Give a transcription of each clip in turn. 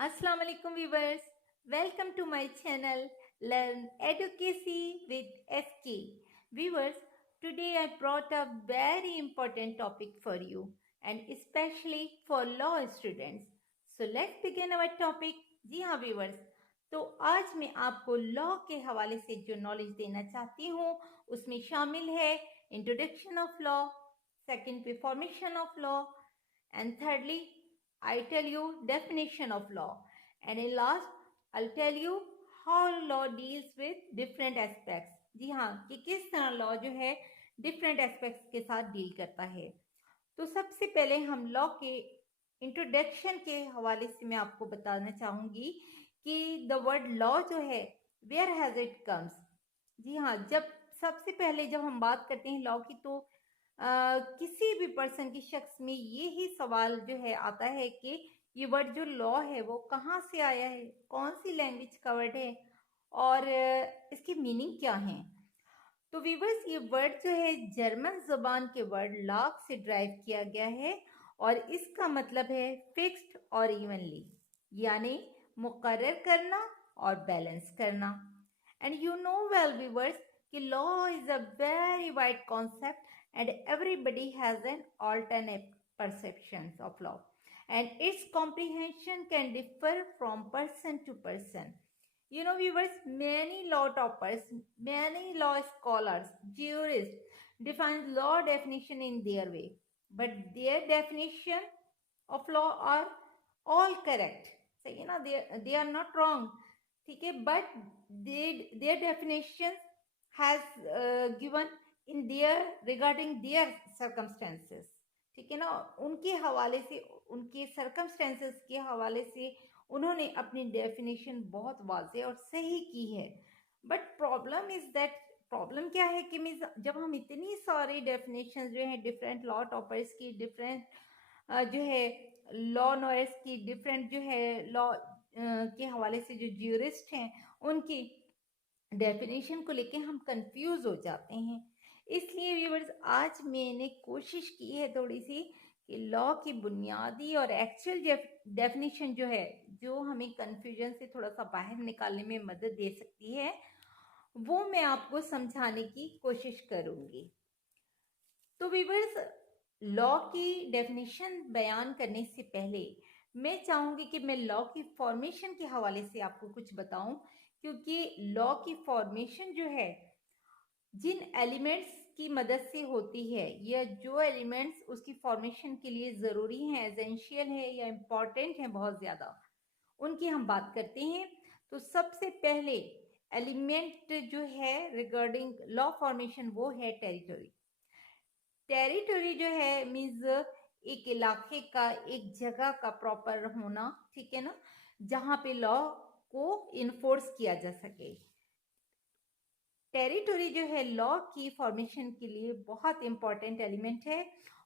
Assalamu alaikum viewers. Welcome to my channel Learn Advocacy with SK. Viewers, today I brought a very important topic for you and especially for law students. So let's begin our topic. जी हाँ viewers, तो आज मैं आपको law के हवाले से जो knowledge देना चाहती हूँ उसमें शामिल है इंट्रोडक्शन ऑफ लॉ, सेकंड पे formation of law, and thirdly I tell you definition of law, and in last I'll tell you how law deals with different aspects. जी हाँ, कि किस तरह लॉ जो है डिफरेंट एस्पेक्ट्स के साथ डील करता है। तो सबसे पहले हम लॉ के इंट्रोडक्शन के हवाले से मैं आपको बताना चाहूंगी कि द वर्ड लॉ जो है वेयर हैज इट कम्स। जी हाँ, जब सबसे पहले जब हम बात करते हैं लॉ की तो किसी भी पर्सन की शख्स में ये ही सवाल जो है आता है कि ये वर्ड जो लॉ है वो कहाँ से आया है, कौन सी लैंग्वेज का वर्ड है और इसकी मीनिंग क्या है। तो वीवर्स, ये वर्ड जो है जर्मन ज़बान के वर्ड लॉग से ड्राइव किया गया है और इसका मतलब है फिक्स्ड और इवनली, यानी मुकर्रर करना और बैलेंस करना। And you know well viewers कि law is a very wide concept and everybody has an alternate perceptions of law and its comprehension can differ from person to person. You know viewers, many law toppers, many law scholars, jurists define law definition in their way, but their definition of law are all correct. So you know they are not wrong, ठीक है, but their definitions has given in their regarding their circumstances, ठीक है ना, उनके हवाले से, उनके circumstances के हवाले से उन्होंने अपनी डेफिनेशन बहुत वाज़ेह और सही की है। But problem is that, problem क्या है कि मीन्स जब हम इतनी सारी डेफिनेशन जो है डिफरेंट लॉ टॉपर्स की, डिफरेंट जो है लॉ नॉयर्स की, डिफरेंट जो है लॉ के हवाले से जो ज्यूरिस्ट हैं उनकी डेफिनेशन को लेके हम कंफ्यूज हो जाते हैं। इसलिए व्यूवर्स, आज मैंने कोशिश की है थोड़ी सी कि लॉ की बुनियादी और एक्चुअल डेफिनेशन जो है, जो हमें कंफ्यूजन से थोड़ा सा बाहर निकालने में मदद दे सकती है, वो मैं आपको समझाने की कोशिश करूंगी। तो व्यूवर्स, लॉ की डेफिनेशन बयान करने से पहले मैं चाहूंगी कि मैं लॉ की फॉर्मेशन के हवाले से आपको कुछ बताऊं, क्योंकि लॉ की फॉर्मेशन जो है जिन एलिमेंट्स की मदद से होती है, या जो एलिमेंट्स उसकी फॉर्मेशन के लिए ज़रूरी हैं, एसेंशियल है या इम्पॉर्टेंट है बहुत ज़्यादा, उनकी हम बात करते हैं। तो सबसे पहले एलिमेंट जो है रिगार्डिंग लॉ फॉर्मेशन वो है टेरिटरी। टेरिटरी जो है मीन्स एक इलाके का, एक जगह का प्रॉपर होना, ठीक है ना, जहाँ पे लॉ को इन्फोर्स किया जा सके। टेरिटरी जो है लॉ की फॉर्मेशन के लिए बहुत इंपॉर्टेंट एलिमेंट है।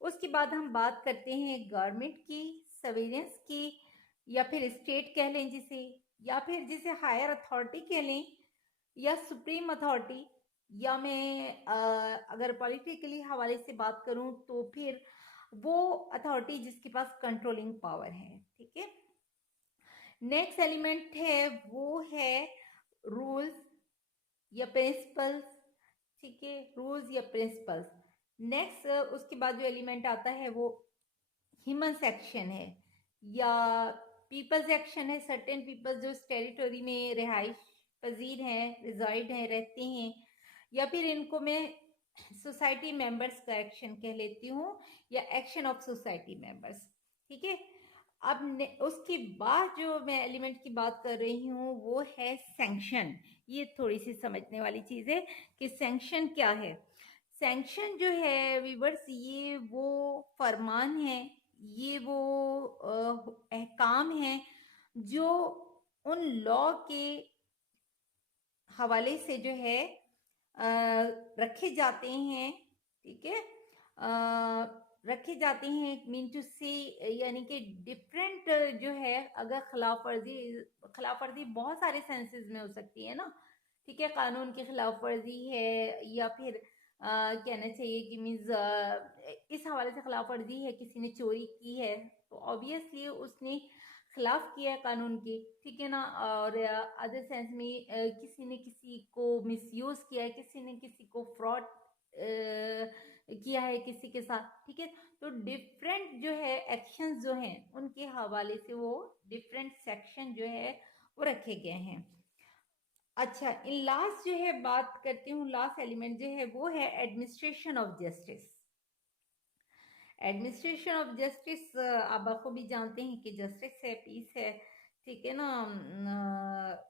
उसके बाद हम बात करते हैं गवर्नमेंट की, सर्वेलेंस की, या फिर स्टेट कह लें जिसे, या फिर जिसे हायर अथॉरिटी कह लें, या सुप्रीम अथॉरिटी, या मैं अगर पॉलिटिकली हवाले से बात करूं तो फिर वो अथॉरिटी जिसके पास कंट्रोलिंग पावर है, ठीक है। नेक्स्ट एलिमेंट है वो है रूल्स या प्रिंसिपल्स, ठीक है, रूल्स या प्रिंसिपल्स। नेक्स्ट उसके बाद जो एलिमेंट आता है वो ह्यूमन सेक्शन है या पीपल्स एक्शन है। सर्टेन पीपल्स जो इस टेरिटरी में रिहाइश पजीर हैं, रिजाइड हैं, रहते हैं, या फिर इनको मैं सोसाइटी मेंबर्स का एक्शन कह लेती हूँ, या एक्शन ऑफ सोसाइटी मेंबर्स, ठीक है। अब उसके बाद जो मैं एलिमेंट की बात कर रही हूँ वो है सैंक्शन। ये थोड़ी सी समझने वाली चीज़ है कि सैंक्शन क्या है। सैंक्शन जो है वीवर्स, ये वो फरमान है, ये वो अहकाम है जो उन लॉ के हवाले से जो है रखे जाते हैं, ठीक है, रखे जाते हैं, मीन टू सी, यानी कि डिफरेंट जो है, अगर खिलाफ वर्जी बहुत सारे सेंसेस में हो सकती है ना, ठीक है, कानून की खिलाफ वर्जी है, या फिर कहना चाहिए कि मीन्स इस हवाले से खिलाफ वर्जी है, किसी ने चोरी की है तो ऑब्वियसली उसने खिलाफ किया है कानून के, ठीक है ना, और अदर सेंस में किसी ने किसी को मिसयूज किया है, किसी ने किसी को फ्रॉड किया है किसी के साथ, ठीक है। तो डिफरेंट जो है एक्शंस जो हैं उनके हवाले से वो डिफरेंट सेक्शन जो है वो रखे गए हैं। अच्छा, इन लास्ट जो है बात करती हूँ, लास्ट एलिमेंट जो है वो है administration of justice. Administration of justice आप बखूबी जानते हैं कि जस्टिस है, पीस है, ठीक है ना,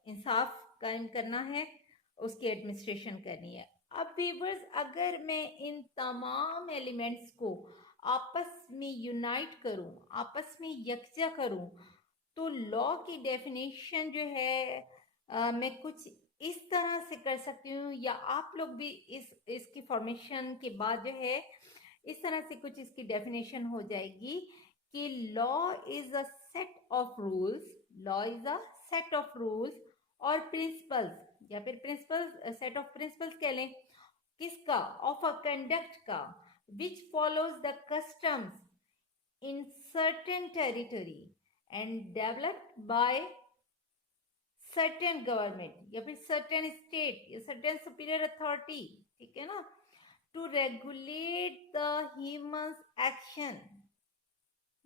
इंसाफ कायम करना है, उसकी एडमिनिस्ट्रेशन करनी है। अब व्यूअर्स, अगर मैं इन तमाम एलिमेंट्स को आपस में यूनाइट करूं, आपस में यकजा करूं, तो लॉ की डेफिनेशन जो है मैं कुछ इस तरह से कर सकती हूँ, या आप लोग भी इसकी फॉर्मेशन के बाद जो है इस तरह से कुछ इसकी डेफिनेशन हो जाएगी कि law is a set of rules, law is a set of rules और प्रिंसिपल्स, या फिर प्रिंसिपल्स, सेट ऑफ प्रिंसिपल्स कह लें, किसका, ऑफ अ कंडक्ट का, विच follows the customs in certain territory and developed by certain government या फिर certain state या certain superior authority, ठीक है ना, to regulate the human's action।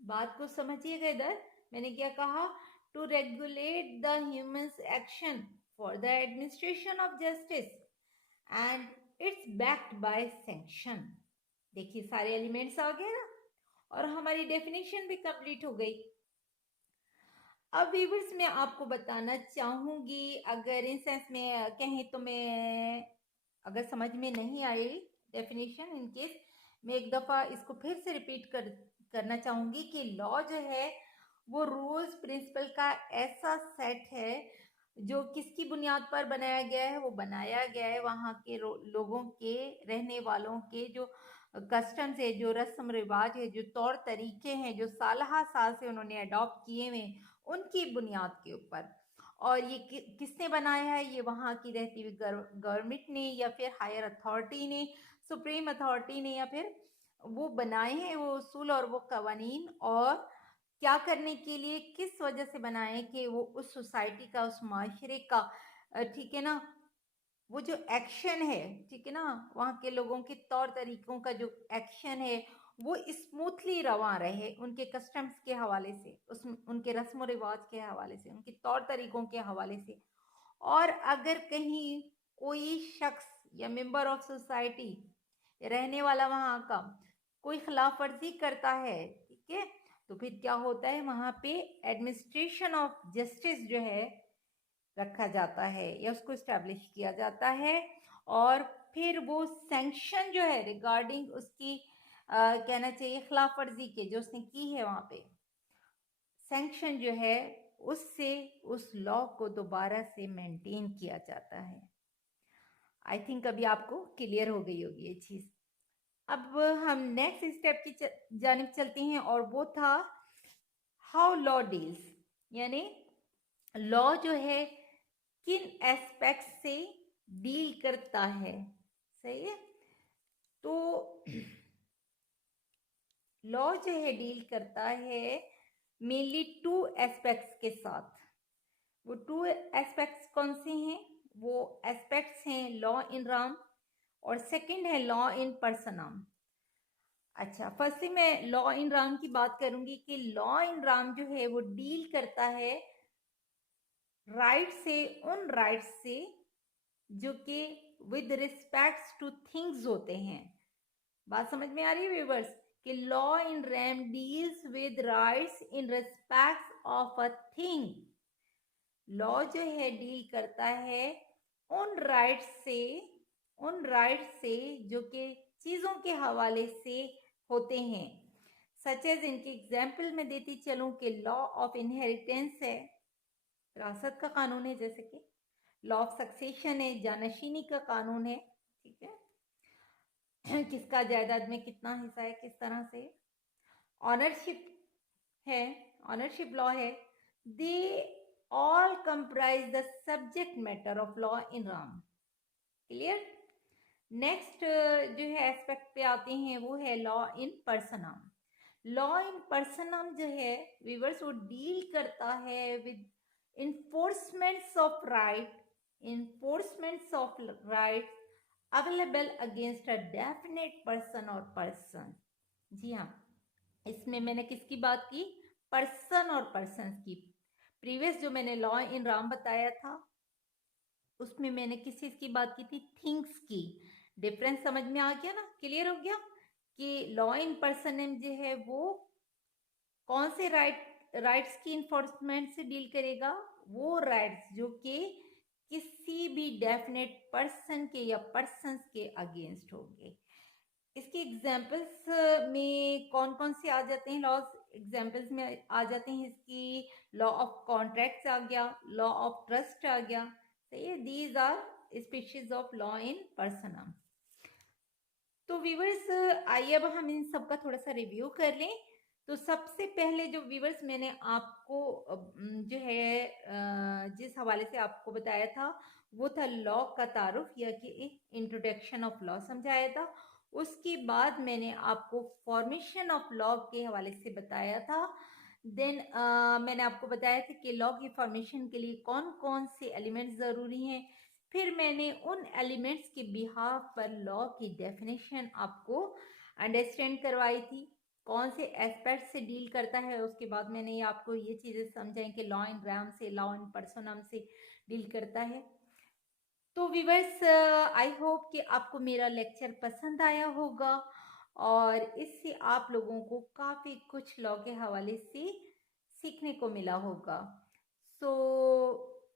बात को समझिएगा, इधर मैंने क्या कहा, to regulate the human's action for the administration of justice and it's backed by sanction। देखिए सारे एलिमेंट्स आ गए ना, और हमारी डेफिनेशन भी कंप्लीट हो गई। अब व्यूअर्स मैं आपको बताना चाहूंगी, अगर इन सेंस में कहें तो मैं, अगर समझ में नहीं आई डेफिनेशन, इन केस मैं एक दफ़ा इसको फिर से रिपीट करना चाहूंगी कि लॉ जो है वो रूल्स प्रिंसिपल का ऐसा सेट है जो किसकी बुनियाद पर बनाया गया है, वो बनाया गया है वहाँ के लोगों के, रहने वालों के जो कस्टम्स है, जो रस्म रिवाज है, जो तौर तरीके हैं, जो साल साल से उन्होंने अडॉप्ट किए हुए, उनकी बुनियाद के ऊपर। और ये किसने बनाया है, ये वहाँ की रहती हुई गवर्नमेंट ने, या फिर हायर अथॉरिटी ने, सुप्रीम अथॉरिटी ने, या फिर वो बनाए हैं वो उसूल और वो कवानीन, और क्या करने के लिए, किस वजह से बनाए कि वो उस सोसाइटी का, उस माशरे का, ठीक है ना, वो जो एक्शन है, ठीक है ना, वहाँ के लोगों के तौर तरीकों का जो एक्शन है वो स्मूथली रवा रहे, उनके कस्टम्स के हवाले से, उस उनके रस्म रिवाज के हवाले से, उनके तौर तरीकों के हवाले से। और अगर कहीं कोई शख्स या मेंबर ऑफ सोसाइटी, रहने वाला वहाँ का, कोई खिलाफ वर्जी करता है, ठीक है, तो फिर क्या होता है, वहाँ पे एडमिनिस्ट्रेशन ऑफ जस्टिस जो है रखा जाता है, या उसको इस्टेब्लिश किया जाता है। और फिर वो सैंक्शन जो है रिगार्डिंग उसकी कहना चाहिए खिलाफ वर्जी के, जो उसने की है, वहाँ पे सैंक्शन जो है उससे उस लॉ को दोबारा से मेंटेन किया जाता है। आई थिंक अभी आपको क्लियर हो गई होगी ये चीज़। अब हम नेक्स्ट स्टेप की जानिब चलते हैं, और वो था हाउ लॉ डील्स, यानी लॉ जो है किन एस्पेक्ट से डील करता है, सही है। तो लॉ जो है डील करता है मेनली टू एस्पेक्ट्स के साथ। वो टू एस्पेक्ट्स कौन से हैं, वो एस्पेक्ट्स हैं लॉ इन राम, और सेकंड है लॉ इन पर्सनम। अच्छा, फर्स्टली मैं लॉ इन राम की बात करूंगी कि लॉ इन राम जो है वो डील करता है राइट से, उन राइट्स से जो कि विद रिस्पेक्ट्स टू थिंग्स होते हैं। बात समझ में आ रही है व्यूअर्स, कि law in RAM deals with rights in respects of a thing. Law जो है डील करता है उन राइट्स से, उन राइट्स से जो कि चीज़ों के हवाले से होते हैं। सच एज, इनकी एग्जाम्पल मैं देती चलूँ कि लॉ ऑफ इनहेरिटेंस है, विरासत का कानून है, जैसे कि लॉ ऑफ सक्सेशन है, जानशीनी का कानून है, ठीक है, किसका जायदाद में कितना हिस्सा है, किस तरह से। ऑनरशिप है, ऑनरशिप लॉ है। They all comprise the subject matter of law in Ram. Clear. Next जो है एस्पेक्ट पे आते हैं वो है लॉ इन पर्सनम। लॉ इन पर्सनम जो है व्यूअर्स वो डील करता है with enforcements of right enforcements of rights available against a definite person or person। जी हाँ, इसमें मैंने किसकी बात की? पर्सन और पर्सन्स की। प्रीवियस जो मैंने लॉ इन राम बताया था उसमें मैंने किस चीज की बात की थी? थिंग्स की। डिफरेंस समझ में आ गया ना? क्लियर हो गया कि लॉ इन पर्सन जो है वो कौन से राइट्स की इन्फोर्समेंट से डील करेगा? वो राइट्स जो कि किसी भी डेफिनेट पर्सन के या पर्सन्स के अगेंस्ट होंगे। इसके एग्जाम्पल्स में कौन कौन से आ जाते हैं लॉज? एग्जाम्पल्स में आ जाते हैं इसकी लॉ ऑफ कॉन्ट्रैक्ट्स आ गया, लॉ ऑफ ट्रस्ट आ गया। सही है, these are species of law in personam. तो व्यूवर्स आइए अब हम इन सब का थोड़ा सा रिव्यू कर लें। तो सबसे पहले जो व्यूवर्स मैंने आपको जो है जिस हवाले से आपको बताया था वो था लॉ का तारुफ या कि इंट्रोडक्शन ऑफ लॉ समझाया था। उसके बाद मैंने आपको फॉर्मेशन ऑफ लॉ के हवाले से बताया था। देन मैंने आपको बताया था कि लॉ की फॉर्मेशन के लिए कौन कौन से एलिमेंट्स ज़रूरी हैं। फिर मैंने उन एलिमेंट्स के बिहाफ पर लॉ की डेफिनेशन आपको अंडरस्टैंड करवाई थी, कौन से एस्पेक्ट से डील करता है। उसके बाद मैंने आपको ये चीज़ें समझाई कि लॉ इन रैम से, लॉ इन पर्सनम से डील करता है। तो व्यूअर्स आई होप कि आपको मेरा लेक्चर पसंद आया होगा और इससे आप लोगों को काफ़ी कुछ लॉ के हवाले से सीखने को मिला होगा। So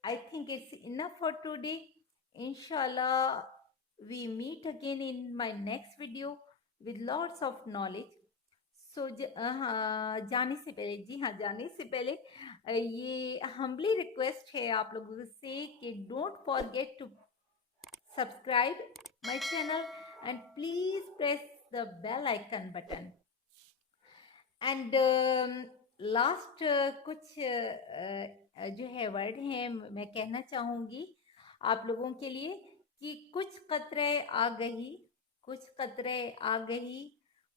I think it's enough for today. इंशाल्लाह we meet again in my next video with lots of knowledge. So जाने से पहले, जी हाँ, जाने से पहले ये हम्बली रिक्वेस्ट है आप लोगों से कि don't forget to subscribe my channel and please press the bell icon button and last कुछ जो है वर्ड है मैं कहना चाहूँगी आप लोगों के लिए कि कुछ कतरे आ गई, कुछ कतरे आ गई,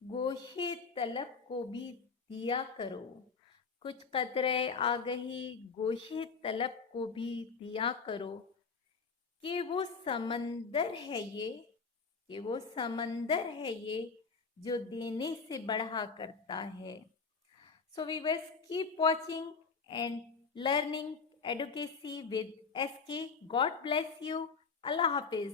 गोशे तलब को भी दिया करो। कुछ कतरे आ गई, गोशे तलब को भी दिया करो कि वो समंदर है ये, कि वो समंदर है ये जो देने से बढ़ा करता है। So viewers keep watching and learning Educacy with SK. God bless you. अल्लाह हाफिज।